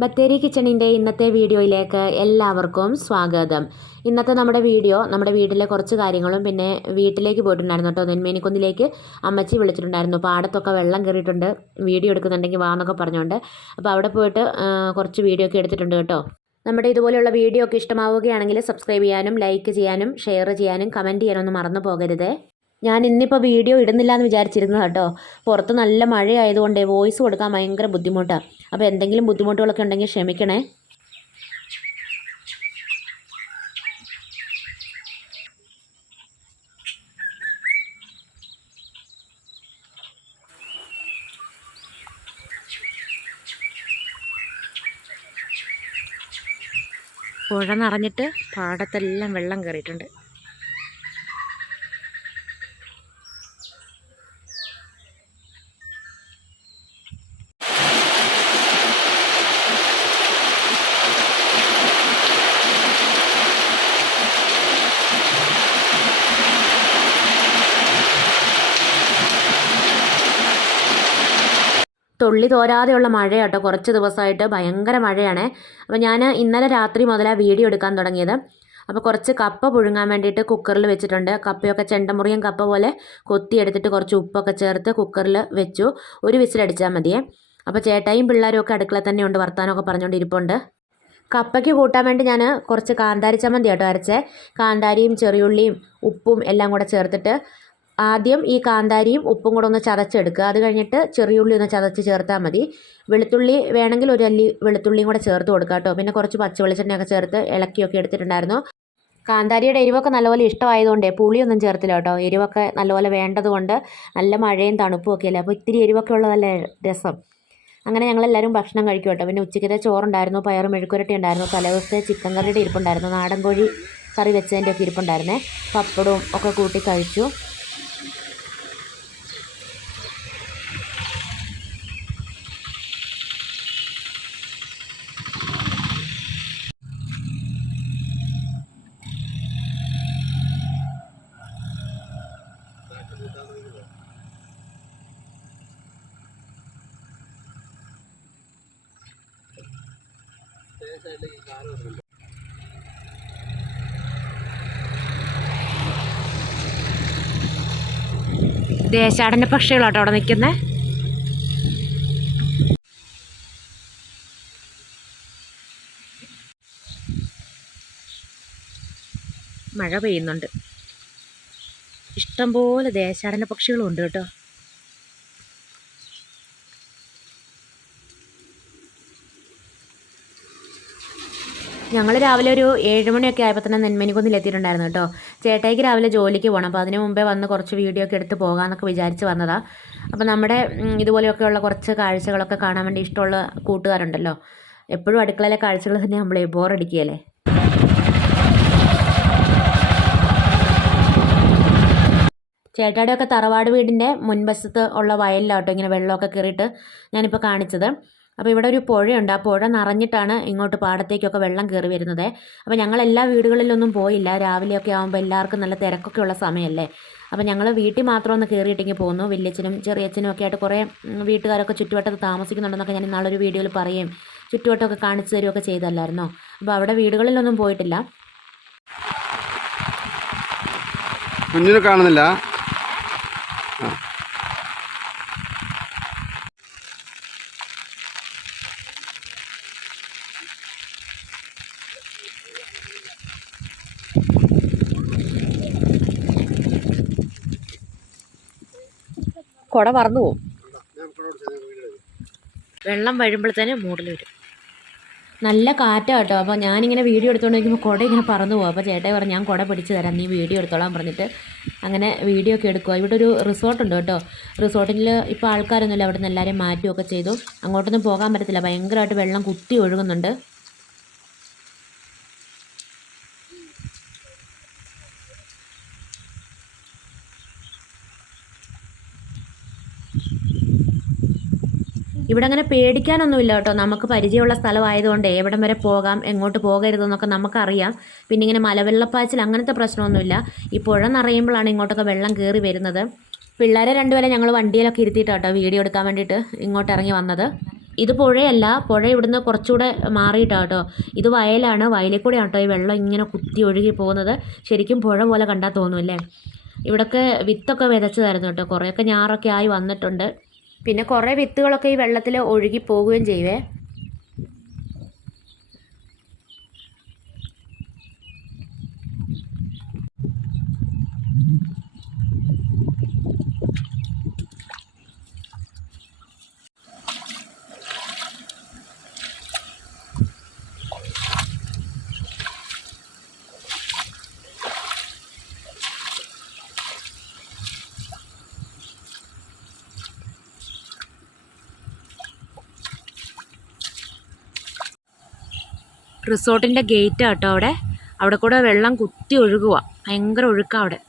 ബത്തേരി കിച്ചണിൻ്റെ ഇന്നത്തെ വീഡിയോയിലേക്ക് എല്ലാവർക്കും സ്വാഗതം. ഇന്നത്തെ നമ്മുടെ വീഡിയോ നമ്മുടെ വീട്ടിലെ കുറച്ച് കാര്യങ്ങളും പിന്നെ വീട്ടിലേക്ക് പോയിട്ടുണ്ടായിരുന്നു കേട്ടോ. നെന്മേനിക്കുന്നിലേക്ക് അമ്മച്ചി വിളിച്ചിട്ടുണ്ടായിരുന്നു. പാടത്തൊക്കെ വെള്ളം കയറിയിട്ടുണ്ട്, വീഡിയോ എടുക്കുന്നുണ്ടെങ്കിൽ വാന്നൊക്കെ പറഞ്ഞുകൊണ്ട്. അപ്പോൾ അവിടെ പോയിട്ട് കുറച്ച് വീഡിയോ ഒക്കെ എടുത്തിട്ടുണ്ട് കേട്ടോ. നമ്മുടെ ഇതുപോലെയുള്ള വീഡിയോ ഒക്കെ ഇഷ്ടമാവുകയാണെങ്കിൽ സബ്സ്ക്രൈബ് ചെയ്യാനും ലൈക്ക് ചെയ്യാനും ഷെയർ ചെയ്യാനും കമൻറ്റ് ചെയ്യാനൊന്നും മറന്നു പോകരുതേ. ഞാൻ ഇന്നിപ്പോൾ വീഡിയോ ഇടുന്നില്ല എന്ന് വിചാരിച്ചിരുന്നത് കേട്ടോ. പുറത്ത് നല്ല മഴയായതുകൊണ്ട് വോയിസ് കൊടുക്കാൻ ഭയങ്കര ബുദ്ധിമുട്ടാണ്. അപ്പോൾ എന്തെങ്കിലും ബുദ്ധിമുട്ടുകളൊക്കെ ഉണ്ടെങ്കിൽ ക്ഷമിക്കണേ. പുഴ നിറഞ്ഞിട്ട് പാടത്തെല്ലാം വെള്ളം കയറിയിട്ടുണ്ട്. തുള്ളി തോരാതെയുള്ള മഴയാട്ടോ. കുറച്ച് ദിവസമായിട്ട് ഭയങ്കര മഴയാണ്. അപ്പോൾ ഞാൻ ഇന്നലെ രാത്രി മുതലാണ് വീഡിയോ എടുക്കാൻ തുടങ്ങിയത്. അപ്പോൾ കുറച്ച് കപ്പ പുഴുങ്ങാൻ വേണ്ടിയിട്ട് കുക്കറിൽ വെച്ചിട്ടുണ്ട്. കപ്പയൊക്കെ ചെണ്ടമുറിയൻ കപ്പ പോലെ കൊത്തിയെടുത്തിട്ട് കുറച്ച് ഉപ്പൊക്കെ ചേർത്ത് കുക്കറിൽ വെച്ചു. ഒരു വിസിലടിച്ചാൽ മതിയേ. അപ്പോൾ ചേട്ടായും പിള്ളേരും ഒക്കെ അടുക്കള തന്നെ ഉണ്ട്, വർത്താനമൊക്കെ പറഞ്ഞുകൊണ്ടിരിപ്പുണ്ട്. കപ്പയ്ക്ക് കൂട്ടാൻ വേണ്ടി ഞാൻ കുറച്ച് കാന്താരി ചമ്മന്തി കേട്ടോ അരച്ചേ. കാന്താരിയും ചെറിയുള്ളിയും ഉപ്പും എല്ലാം കൂടെ ചേർത്തിട്ട് ആദ്യം ഈ കാന്താരിയും ഉപ്പും കൂടെ ഒന്ന് ചതച്ചെടുക്കുക. അത് കഴിഞ്ഞിട്ട് ചെറിയുള്ളി ഒന്ന് ചതച്ച് ചേർത്താൽ മതി. വെളുത്തുള്ളി വേണമെങ്കിൽ ഒരു അല്ലി വെളുത്തുള്ളിയും കൂടെ ചേർത്ത് കൊടുക്കുക കേട്ടോ. പിന്നെ കുറച്ച് പച്ച വെളിച്ചെണ്ണയൊക്കെ ചേർത്ത് ഇളക്കിയൊക്കെ എടുത്തിട്ടുണ്ടായിരുന്നു. കാന്താരിയുടെ എരിവൊക്കെ നല്ലപോലെ ഇഷ്ടമായതുകൊണ്ട് പുളിയൊന്നും ചേർത്തില്ല കേട്ടോ. എരിവൊക്കെ നല്ലപോലെ വേണ്ടതുകൊണ്ട് നല്ല മഴയും തണുപ്പും ഒക്കെ അല്ലേ, അപ്പോൾ ഇത്തിരി എരിവൊക്കെ ഉള്ളതല്ലേ രസം. അങ്ങനെ ഞങ്ങളെല്ലാവരും ഭക്ഷണം കഴിക്കും കേട്ടോ. പിന്നെ ഉച്ചയ്ക്കത്തെ ചോറുണ്ടായിരുന്നു, പയർ മെഴുക്കുരട്ടി ഉണ്ടായിരുന്നു, തലേദിവസത്തെ ചിക്കൻ കറിയുടെ ഇരിപ്പുണ്ടായിരുന്നു, നാടൻ കോഴി കറി വെച്ചതിൻ്റെ ഒക്കെ ഇരിപ്പുണ്ടായിരുന്നേ. പപ്പടവും ഒക്കെ കൂട്ടി കഴിച്ചു. ദേശാടന പക്ഷികളാട്ടോ അവിടെ നിൽക്കുന്നത്. മഴ പെയ്യുന്നുണ്ട്. ഇഷ്ടംപോലെ ദേശാടന പക്ഷികളും ഉണ്ട് കേട്ടോ. ഞങ്ങൾ രാവിലെ ഒരു 7 മണിയൊക്കെ ആയപ്പോൾ തന്നെ നെന്മേനിക്കുന്നിൽ എത്തിയിട്ടുണ്ടായിരുന്നു കേട്ടോ. ചേട്ടായിക്ക് രാവിലെ ജോലിക്ക് പോകണം. അപ്പോൾ അതിന് മുമ്പേ വന്ന് കുറച്ച് വീഡിയോ ഒക്കെ എടുത്ത് പോകാമെന്നൊക്കെ വിചാരിച്ച് വന്നതാണ്. അപ്പോൾ നമ്മുടെ ഇതുപോലെയൊക്കെയുള്ള കുറച്ച് കാഴ്ചകളൊക്കെ കാണാൻ വേണ്ടി ഇഷ്ടമുള്ള കൂട്ടുകാരുണ്ടല്ലോ. എപ്പോഴും അടുക്കളയിലെ കാഴ്ചകൾ തന്നെ നമ്മളെ ബോറടിക്കുകയല്ലേ. ചേട്ടായിയുടെയൊക്കെ തറവാട് വീടിൻ്റെ മുൻവശത്ത് ഉള്ള വയലിലാട്ടോ ഇങ്ങനെ വെള്ളമൊക്കെ കയറിയിട്ട് ഞാനിപ്പോൾ കാണിച്ചത്. അപ്പോൾ ഇവിടെ ഒരു പുഴയുണ്ട്. ആ പുഴ നിറഞ്ഞിട്ടാണ് ഇങ്ങോട്ട് പാടത്തേക്കൊക്കെ വെള്ളം കയറി വരുന്നത്. അപ്പോൾ ഞങ്ങൾ എല്ലാ വീടുകളിലൊന്നും പോയില്ല. രാവിലെയൊക്കെ ആകുമ്പോൾ എല്ലാവർക്കും നല്ല തിരക്കൊക്കെ ഉള്ള സമയമല്ലേ. അപ്പോൾ ഞങ്ങൾ വീട്ടിൽ മാത്രം ഒന്ന് കയറിയിട്ടെങ്കിൽ പോകുന്നു. വലിയച്ഛനും ചെറിയച്ഛനും ഒക്കെ ആയിട്ട് കുറേ വീട്ടുകാരൊക്കെ ചുറ്റുവട്ടത്ത് താമസിക്കുന്നുണ്ടെന്നൊക്കെ ഞാൻ ഇന്നാളൊരു വീഡിയോയിൽ പറയുകയും ചുറ്റുവട്ടമൊക്കെ കാണിച്ചു തരുമൊക്കെ ചെയ്തല്ലായിരുന്നോ. അപ്പോൾ അവിടെ വീടുകളിലൊന്നും പോയിട്ടില്ല. കുഞ്ഞിനെ കാണുന്നില്ല. കുട പറന്നു പോവും. വെള്ളം വരുമ്പോഴത്തേന് മൂടൽ വരും. നല്ല കാറ്റാണ് കേട്ടോ. അപ്പോൾ ഞാനിങ്ങനെ വീഡിയോ എടുത്തുകൊണ്ട് നോക്കുമ്പോൾ കുട ഇങ്ങനെ പറന്നു പോകും. അപ്പോൾ ചേട്ടായി പറഞ്ഞു ഞാൻ കുട പിടിച്ച് തരാം, നീ വീഡിയോ എടുത്തോളാൻ പറഞ്ഞിട്ട് അങ്ങനെ വീഡിയോ ഒക്കെ എടുക്കുക. ഇവിടെ ഒരു റിസോർട്ടുണ്ട് കേട്ടോ. റിസോർട്ടിൽ ഇപ്പോൾ ആൾക്കാരൊന്നുമില്ല, അവിടെ നിന്ന് എല്ലാവരെയും മാറ്റുകയൊക്കെ ചെയ്തു. അങ്ങോട്ടൊന്നും പോകാൻ പറ്റത്തില്ല, ഭയങ്കരമായിട്ട് വെള്ളം കുത്തി ഒഴുകുന്നുണ്ട്. ഇവിടെ അങ്ങനെ പേടിക്കാനൊന്നുമില്ല കേട്ടോ. നമുക്ക് പരിചയമുള്ള സ്ഥലമായതുകൊണ്ട് എവിടം വരെ പോകാം, എങ്ങോട്ട് പോകരുതെന്നൊക്കെ നമുക്കറിയാം. പിന്നെ ഇങ്ങനെ മലവെള്ളപ്പാച്ചിൽ അങ്ങനത്തെ പ്രശ്നമൊന്നുമില്ല. ഈ പുഴ നിറയുമ്പോഴാണ് ഇങ്ങോട്ടൊക്കെ വെള്ളം കയറി വരുന്നത്. പിള്ളേരെ രണ്ടുപേരെ ഞങ്ങൾ വണ്ടിയിലൊക്കെ ഇരുത്തിയിട്ടാട്ടോ വീഡിയോ എടുക്കാൻ വേണ്ടിയിട്ട് ഇങ്ങോട്ട് ഇറങ്ങി വന്നത്. ഇത് പുഴയല്ല, പുഴ ഇവിടുന്ന് കുറച്ചുകൂടെ മാറിയിട്ടാണ് കേട്ടോ. ഇത് വയലാണ്, വയലിൽ കൂടെയാണ് കേട്ടോ ഈ വെള്ളം ഇങ്ങനെ കുത്തി ഒഴുകി പോകുന്നത്. ശരിക്കും പുഴ പോലെ കണ്ടാൽ തോന്നുമല്ലേ. ഇവിടെയൊക്കെ വിത്തൊക്കെ വിതച്ചതായിരുന്നു കേട്ടോ, കുറേയൊക്കെ ഞാറൊക്കെ ആയി വന്നിട്ടുണ്ട്. പിന്നെ കുറേ വിത്തുകളൊക്കെ ഈ വെള്ളത്തിൽ ഒഴുകി പോവുകയും ചെയ്യുവേ. റിസോർട്ടിൻ്റെ ഗേറ്റ് കേട്ടോ അവിടെ കൂടെ വെള്ളം കുത്തി ഒഴുകുക, ഭയങ്കര ഒഴുക്കാണ് അവിടെ.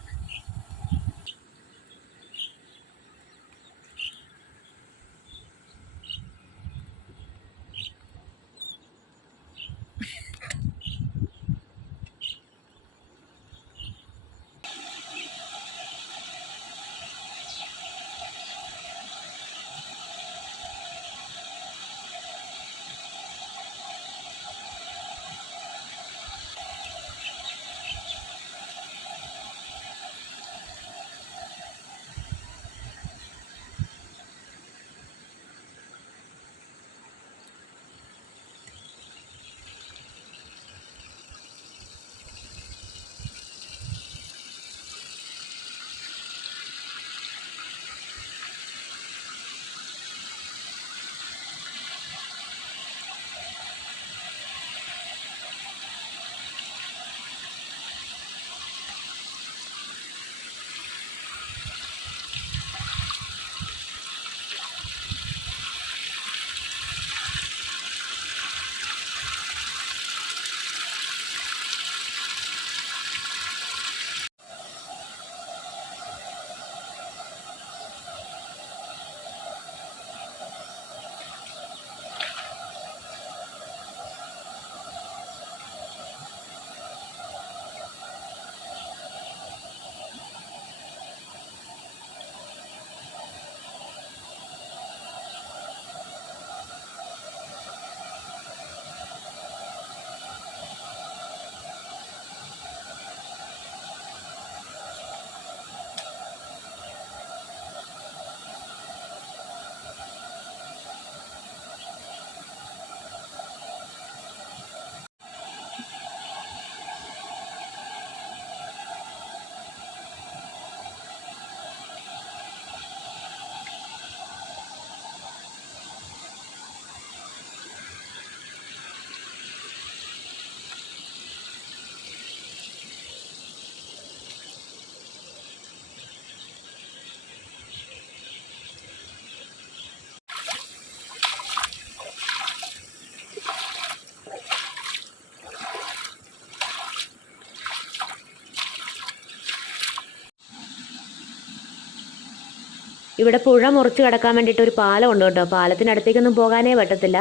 ഇവിടെ പുഴ മുറിച്ച് കടക്കാൻ വേണ്ടിയിട്ട് ഒരു പാലം ഉണ്ട് കേട്ടോ. പാലത്തിനടുത്തേക്കൊന്നും പോകാനേ പറ്റത്തില്ല.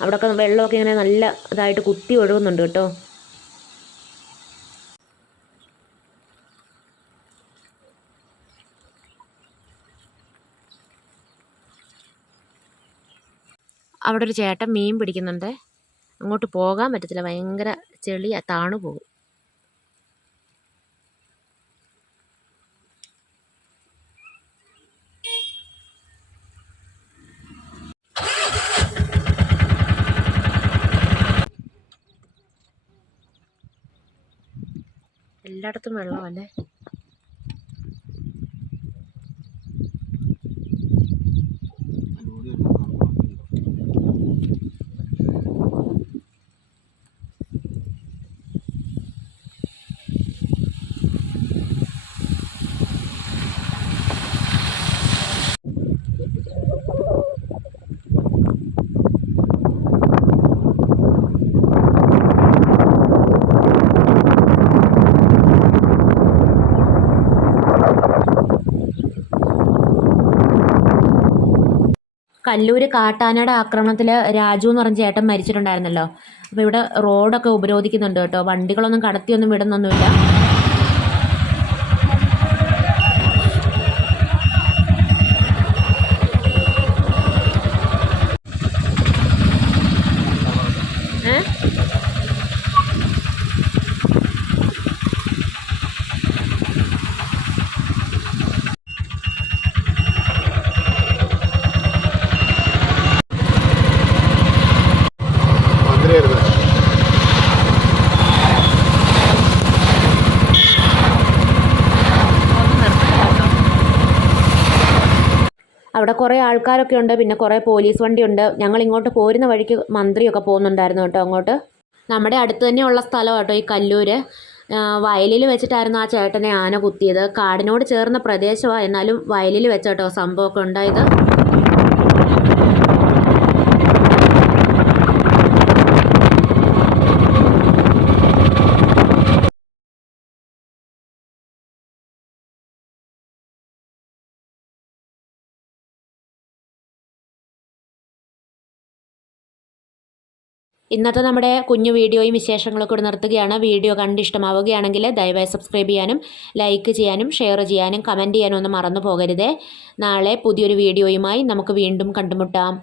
അവിടെയൊക്കെ വെള്ളമൊക്കെ ഇങ്ങനെ നല്ല ഇതായിട്ട് കുത്തി ഒഴുകുന്നുണ്ട് കേട്ടോ. അവിടെ ഒരു ചേട്ടൻ മീൻ പിടിക്കുന്നുണ്ട്. അങ്ങോട്ട് പോകാൻ പറ്റത്തില്ല, ഭയങ്കര ചെളി, താണു പോകും. എല്ലായിടത്തും വെള്ളമല്ലേ. കല്ലൂർ കാട്ടാനയുടെ ആക്രമണത്തിൽ രാജു എന്ന് പറഞ്ഞ ചേട്ടൻ മരിച്ചിട്ടുണ്ടായിരുന്നല്ലോ. അപ്പോൾ ഇവിടെ റോഡൊക്കെ ഉപരോധിക്കുന്നുണ്ട് കേട്ടോ. വണ്ടികളൊന്നും കടത്തിയൊന്നും വിടുന്നൊന്നുമില്ല. മന്ത്രിയായിരുന്നു. അവിടെ കുറേ ആൾക്കാരൊക്കെ ഉണ്ട്, പിന്നെ കുറേ പോലീസ് വണ്ടിയുണ്ട്. ഞങ്ങൾ ഇങ്ങോട്ട് പോരുന്ന വഴിക്ക് മന്ത്രിയൊക്കെ പോകുന്നുണ്ടായിരുന്നു കേട്ടോ അങ്ങോട്ട്. നമ്മുടെ അടുത്ത് തന്നെയുള്ള സ്ഥലം കേട്ടോ ഈ കല്ലൂർ. വയലിൽ വെച്ചിട്ടായിരുന്നു ആ ചേട്ടനെ ആന കുത്തിയത്. കാടിനോട് ചേർന്ന പ്രദേശമാണ്, എന്നാലും വയലിൽ വെച്ചോട്ടോ സംഭവമൊക്കെ ഉണ്ടായത്. ഇന്നത്തെ നമ്മുടെ കുഞ്ഞു വീഡിയോയും വിശേഷങ്ങളൊക്കെ ഇവിടെ നിർത്തുകയാണ്. വീഡിയോ കണ്ട് ഇഷ്ടമാവുകയാണെങ്കിൽ ദയവായി സബ്സ്ക്രൈബ് ചെയ്യാനും ലൈക്ക് ചെയ്യാനും ഷെയർ ചെയ്യാനും കമൻറ്റ് ചെയ്യാനും ഒന്നും മറന്നു പോകരുതേ. നാളെ പുതിയൊരു വീഡിയോയുമായി നമുക്ക് വീണ്ടും കണ്ടുമുട്ടാം.